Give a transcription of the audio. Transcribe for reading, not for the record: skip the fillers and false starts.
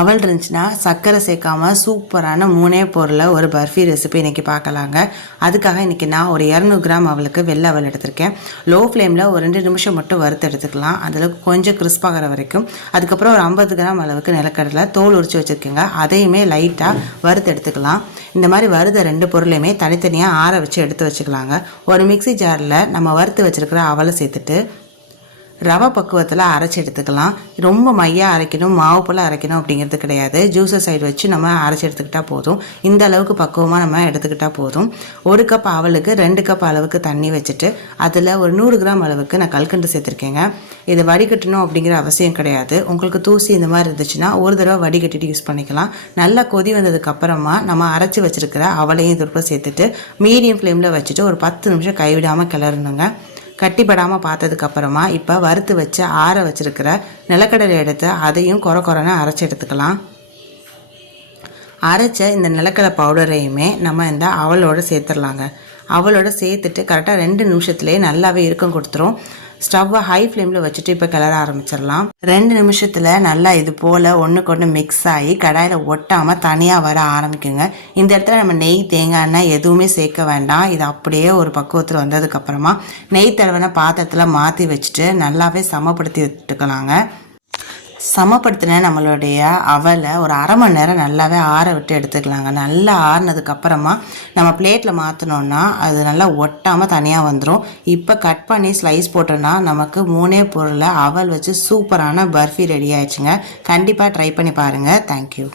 அவல் இருந்துச்சுன்னா சர்க்கரை சேர்க்காம சூப்பரான 3 பொருளை ஒரு பர்ஃபி ரெசிபி இன்றைக்கி பார்க்கலாங்க. அதுக்காக இன்றைக்கி நான் ஒரு 200 கிராம் அவளுக்கு வெள்ளை அவல் எடுத்திருக்கேன். லோ ஃப்ளேமில் ஒரு 2 நிமிஷம் மட்டும் வறுத்து எடுத்துக்கலாம், அதில் கொஞ்சம் கிறிஸ்பாகிற வரைக்கும். அதுக்கப்புறம் ஒரு 50 கிராம் அளவுக்கு நிலக்கடலை தோல் உரித்து வச்சுருக்கேங்க, அதையுமே லைட்டாக வறுத்து எடுத்துக்கலாம். இந்த மாதிரி வறுத்த 2 பொருளையுமே தனித்தனியாக ஆற வச்சு எடுத்து வச்சுக்கலாங்க. ஒரு மிக்சி ஜாரில் நம்ம வறுத்து வச்சுருக்கிற அவலை சேர்த்துட்டு ரவை பக்குவத்தில் அரைச்சி எடுத்துக்கலாம். ரொம்ப மையாக அரைக்கணும், மாவு போல் அரைக்கணும் அப்படிங்கிறது கிடையாது. ஜூஸர் சைடு வச்சு நம்ம அரைச்சி எடுத்துக்கிட்டால் போதும். இந்த அளவுக்கு பக்குவமாக நம்ம எடுத்துக்கிட்டால் போதும். 1 கப் அவலுக்கு 2 கப் அளவுக்கு தண்ணி வச்சுட்டு அதில் ஒரு 100 கிராம் அளவுக்கு நான் கல்கண்டு சேர்த்துருக்கேங்க. இது வடிகட்டணும் அப்படிங்கிற அவசியம் கிடையாது. உங்களுக்கு தூசி இந்த மாதிரி இருந்துச்சுன்னா ஒரு தடவை வடிகட்டிட்டு யூஸ் பண்ணிக்கலாம். நல்லா கொதி வந்ததுக்கப்புறமா நம்ம அரைச்சி வச்சுருக்கிற அவளையும் திருப்ப சேர்த்துட்டு மீடியம் ஃப்ளேமில் வச்சுட்டு ஒரு 10 நிமிஷம் கைவிடாமல் கிளறணுங்க. கட்டிப்படாமல் பார்த்ததுக்கப்புறமா இப்போ வறுத்து வச்சு ஆற வச்சுருக்கிற நிலக்கடலை எடுத்து அதையும் கொரன்னு அரைச்சி எடுத்துக்கலாம். அரைச்ச இந்த நிலக்கடலை பவுடரையுமே நம்ம இந்த அவலோடு சேர்த்துடலாங்க. அவளோட சேர்த்துட்டு கரெக்டாக 2 நிமிஷத்துலேயே நல்லாவே இறுக்கம் கொடுத்துரும். ஸ்டவ்வை ஹை ஃப்ளேமில் வச்சுட்டு இப்போ கிளற ஆரம்பிச்சிடலாம். 2 நிமிஷத்தில் நல்லா இது போல் ஒன்றுக்கு ஒன்று மிக்ஸ் ஆகி கடாயில் ஒட்டாமல் தனியாக வர ஆரம்பிக்குங்க. இந்த இடத்துல நம்ம நெய் தேங்காய் எண்ணெய் எதுவுமே சேர்க்க வேண்டாம். இது அப்படியே ஒரு பக்குவத்தில் வந்ததுக்கப்புறமா நெய் தடவின பாத்திரத்தில் மாற்றி வச்சுட்டு நல்லாவே சமப்படுத்தி விட்டுக்கலாங்க. சமப்படுத்தின நம்மளுடைய அவலை ஒரு அரை மணி நேரம் நல்லாவே ஆற விட்டு எடுத்துக்கலாங்க. நல்லா ஆறினதுக்கப்புறமா நம்ம பிளேட்டில் மாற்றினோன்னா அது நல்லா ஒட்டாமல் தனியாக வந்துடும். இப்போ கட் பண்ணி ஸ்லைஸ் போட்டோன்னா நமக்கு 3 பொருளை அவல் வச்சு சூப்பரான பர்ஃபி ரெடி ஆயிடுச்சுங்க. கண்டிப்பாக ட்ரை பண்ணி பாருங்கள். தேங்க்யூ.